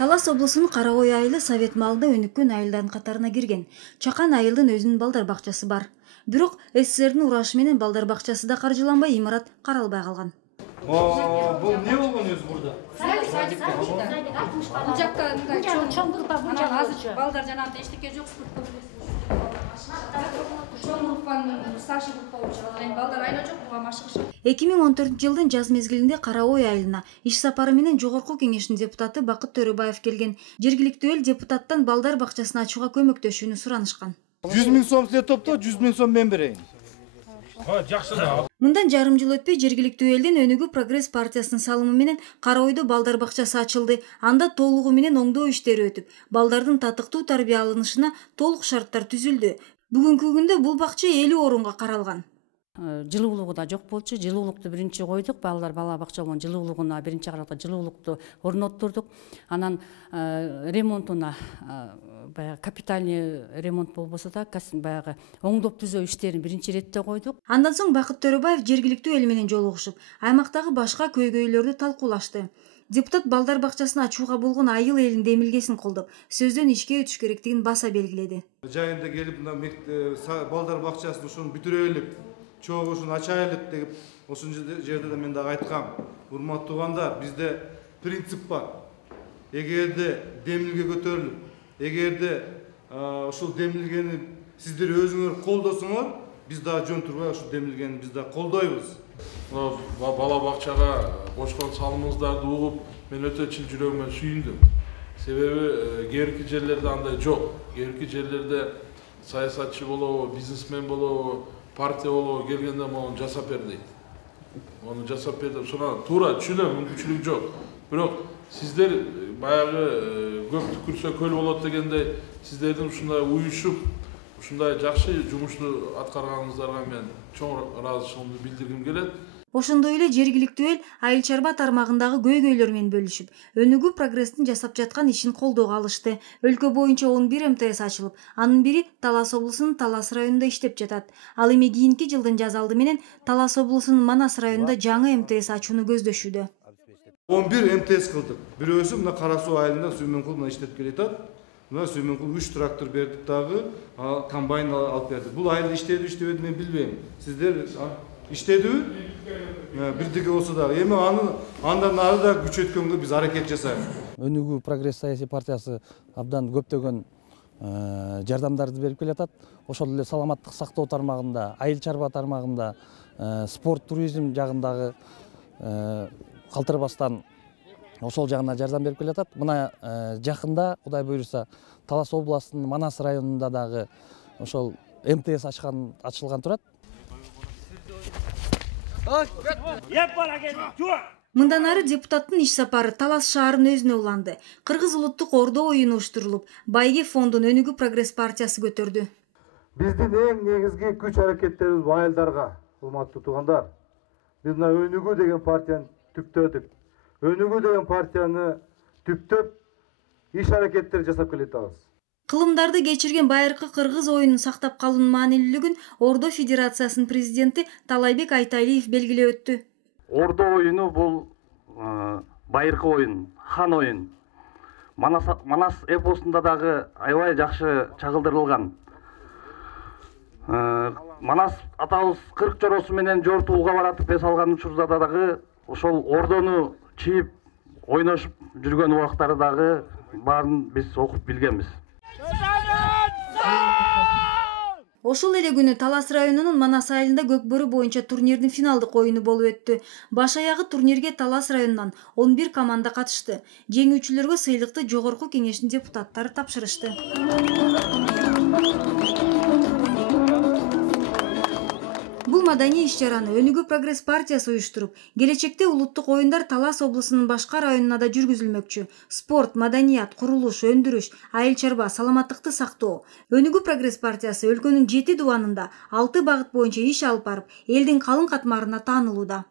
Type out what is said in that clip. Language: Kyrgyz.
Талас облусунун Карагой айылы Совет малында өнүккөн айылдардын катарына кирген. Чакан айылдын өзүнүн балдар бакчасы бар. Бирок СССРдин урашы менен балдар бакчасы да каржыланбай, имарат каралбай калган. Бул эмне болгон өзү бурда? Садик. Бул жакта чоң группа, азыр балдар жанагындай эчтеке жок. Чоң группанын старший группа болуп чыгат. Эми балдар айла жок, буга машыгышат. 2014-жылдын жаз мезгилинде Карагой айылына иш сапары менен Жогорку Кеңештин депутаты Бакыт Төрөбаев келген. Жергиликтүү эл депутаттан балдар бакчасын ачууга көмөктөшүүнү суранышкан. 100 000 сом силер топто, 100 000 сом мен берейин. Жакшы да. Мындан жарым жыл өтпөй жергиликтүү элдин Өнүгүү Прогресс партиясынын салымы менен Карагойдо балдар бакчасы ачылды. Анда толугу менен оңдоо иштери өтүп, балдардын татыктуу тарбия алынышына толук шарттар түзүлдү. Бүгүнкү күндө бул бакча 50 орунга каралган. Жылуулугу да жок болчу. Жылуулукту биринчи койдук. Балдар бала бакча болгон жылуулугуна биринчи каракта жылуулукту орноттурдук. Анан ремонтуна баягы капитальный ремонт болбосо да баягы оңдоп түзөө иштерин биринчи иретте койдук. Андан соң Бакыт Төрөбаев жергиликтүү эл менен жолугушуп, аймактагы башка көйгөйлөрдү талкуулашты. Депутат балдар бакчасын ачууга болгон айыл элинин демилгесин колдоп, сөздөн ишке өтүш керектигин баса белгиледи. Жайында келип балдар бакчасын ушуну бүтүрөлүк, чогушун ачайлык деп ошол жерде да мен дагы айткам. Урматтуу туугандар, бизде принцип бар. Эгерде демилге көтөрүлүп, эгерде ушул демилгени сиздер өзүңөр колдосоңор, биз дагы жөн турбай ушул демилгени биз дагы колдойбуз. Бала бакчага кошкон салымыңыздарды угуп, мен өтө чын жүрөгүмөн сүйүндүм. Себеби кээрки жерлерде андай жок. Кээрки жерлерде саясатчы болобу, бизнесмен болобу, партия болобу келгенде мону жасап бер дейт. Мону жасап бер деп сора туура түшүнөм, мүмкүнчүлүк жок. Бирок сиздер баягы көк түкүрсө көл болот дегендей, сиздердин ушундай уюшуп, ушундай жакшы жумушту аткарганыңыздарга мен чоң ыраазычылыгымды билдиргим келет. Ошондой эле жергиликтүү эл айыл чарба тармагындагы көйгөйлөр менен бөлүшүп, Өнүгүү Прогресстин жасап жаткан ишин колдоого алышты. Өлкө боюнча 11 МТС ачылып, анын бири Талас облусунун Талас районунда иштеп жатат. Ал эми кийинки жылдын жаз алды менен Талас облусунун Манас районунда жаңы МТС ачууну көздөшүүдө. 11 МТС кылдык. Бирөөсү мына Кара Суу айылында Сүймөнкул мына иштеп келатат. Мына Сүймөнкул 3 трактор бердик дагы, комбайн алып бердик. Бул айыл иштеди, иштебеди мен билбейм. Сиздер иштедиби? Бирдиги болсо дагы. Эми андан ары да күчөткөнгө биз аракет жасайбыз. Өнүгүү Прогресс саясий партиясы абдан көптөгөн жардамдарды берип келатат. Ошол эле саламаттык сактоо тармагында, айыл чарба тармагында, спорт, туризм жагындагы калтырбастан ошол жагына жардам берип келатат. Мына жакында, Кудай буйруса, Талас областынын Манас районунда дагы ошол МТС ачылган турат. Мындан ары депутаттын иш сапары Талас шаарынын өзүнө уланды. Кыргыз улуттук ордо оюну уштурулуп, Байге фондун Өнүгүү Прогресс партиясы көтөрдү. Биздин эң негизги күч аракеттерибиз айылдарга, урматтуу туугандар. Биз мына Өнүгүү деген партияны түптөдүк. Өнүгүү деген партияны түптөп иш аракеттер жасап келатабыз. Кылымдарды кечирген байыркы кыргыз оюнун сактап калуунун маанилүүлүгүн Ордо Федерациясынын президенти Талайбек Айталиев белгилеп өттү. Ордо оюну бул байыркы оюн, хан оюн. Манас эпосунда дагы аябай жакшы чагылдырылган. Манас атабыз 40 жоросу менен жортууга баратып эс алган учурда дагы ошол ордону чийип ойношуп жүргөн убактары дагы баарын биз окуп билгенбиз. Ошол эле күнү Талас районунун Манас айылында көкбөрү боюнча турнирдин финалдык оюну болуп өттү. Баш аягы турнирге Талас районунан 11 команда катышты. Жеңүүчүлөргө сыйлыкты Жогорку Кеңештин депутаттары тапшырышты. Бул маданий иш-чараны Өнүгүү Прогресс партиясы уюштуруп, келечекте улуттук оюндар Талас облусунун башка районуна да жүргүзүлмөкчү. Спорт, маданият, курулуш, өндүрүш, айыл чарба, саламаттыкты сактоо. Өнүгүү Прогресс партиясы өлкөнүн 7 дубанында 6 багыт боюнча иш алып барып, элдин калың катмарына таанылууда.